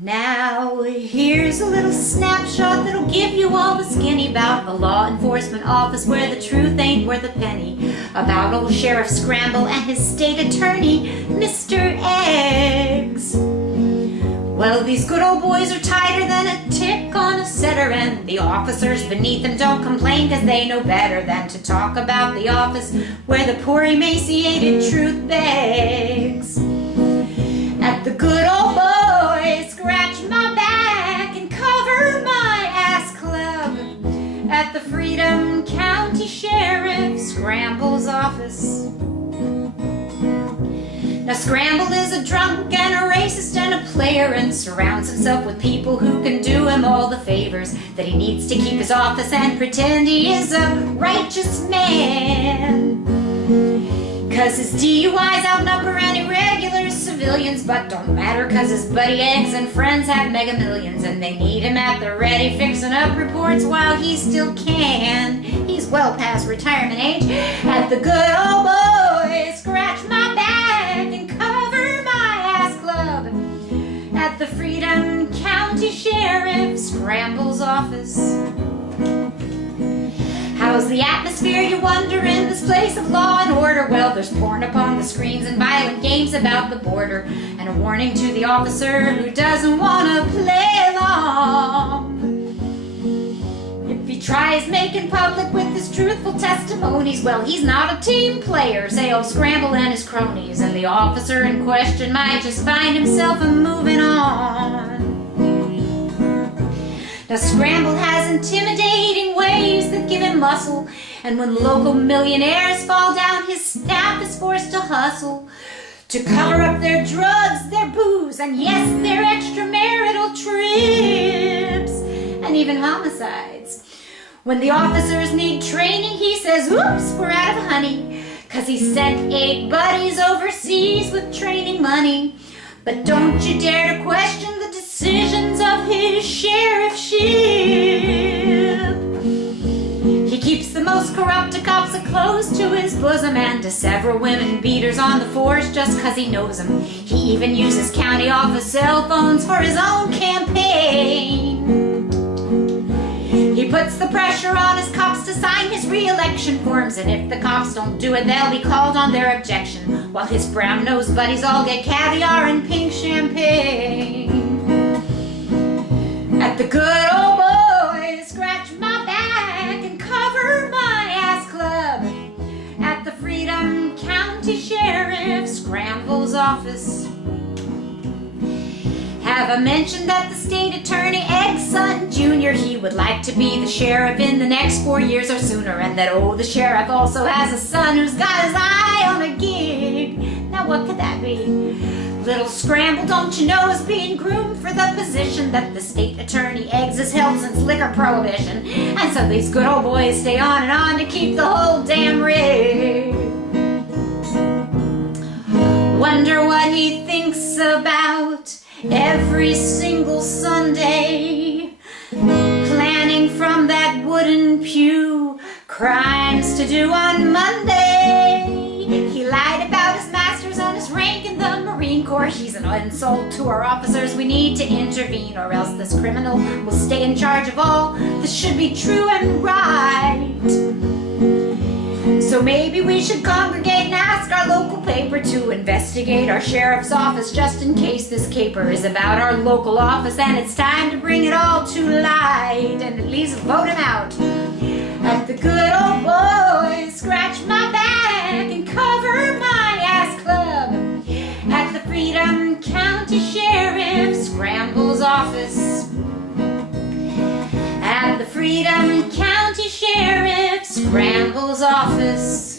Now here's a little snapshot that'll give you all the skinny about a law enforcement office where the truth ain't worth a penny. About old Sheriff Scramble and his state attorney, Mr. Eggs. Well, these good old boys are tighter than a tick on a setter, and the officers beneath them don't complain because they know better than to talk about the office where the poor emaciated truth begs. At the Good Ole Boy, scratch my back and cover my ass club. At the Freedom County Sheriff Scramble's office. Now Scramble is a drunk and a racist and a player, and surrounds himself with people who can do him all the favors that he needs to keep his office and pretend he is a righteous man. 'Cause his DUIs outnumber any regular civilians, but don't matter 'cause his buddy Eggs and friends have mega millions, and they need him at the ready fixing up reports while he still can. He's well past retirement age. At the Good Ole Boy, scratch my back and cover my ass club. At the Freedom County Sheriff Scramble's office. How's the atmosphere, you wonder, in this place of law and order? Well, there's porn upon the screens and violent games about the border, and a warning to the officer who doesn't want to play along. If he tries making public with his truthful testimonies, well, he's not a team player, say old Scramble and his cronies, and the officer in question might just find himself moving on. Now Scramble has intimidating ways that give him muscle, and when local millionaires fall down, his staff is forced to hustle to cover up their drugs, their booze, and yes, their extramarital trips, and even homicides. When the officers need training, he says, oops, we're out of honey, 'cause he sent 8 buddies overseas with training money. But don't you dare to question the decisions of his sheriffship. He keeps the most corrupt cops close to his bosom, and to several women beaters on the force just 'cause he knows them. He even uses county office cell phones for his own campaign. He puts the pressure on his cops to sign his re-election forms, and if the cops don't do it, they'll be called on their objection, while his brown-nosed buddies all get caviar and pink champagne. At the Good Ole Boy, scratch my back and cover my ass club. At the Freedom County Sheriff Scramble's office. Have I mentioned that the state attorney, Egg's son, Jr., he would like to be the sheriff in the next 4 years or sooner, and that, oh, the sheriff also has a son who's got his eye on a gig. Now what could that be? Little Scramble, don't you know, is being groomed for the position that the state attorney Eggs has held since liquor prohibition, and so these good old boys stay on and on to keep the whole damn rig. Wonder what he thinks about every single Sunday, planning from that wooden pew crimes to do on Monday. He lied about his masters and his rank in the Marine Corps. He's an insult to our officers. We need to intervene, or else this criminal will stay in charge of all. This should be true and right. So maybe we should congregate and ask our local paper to investigate our sheriff's office, just in case this caper is about our local office, and it's time to bring it all to light and at least vote him out. At the Good Ole Boy, scratch my back and cover my ass club. At the Freedom County Sheriff Scramble's office. At the Freedom County Sheriff Scramble's office.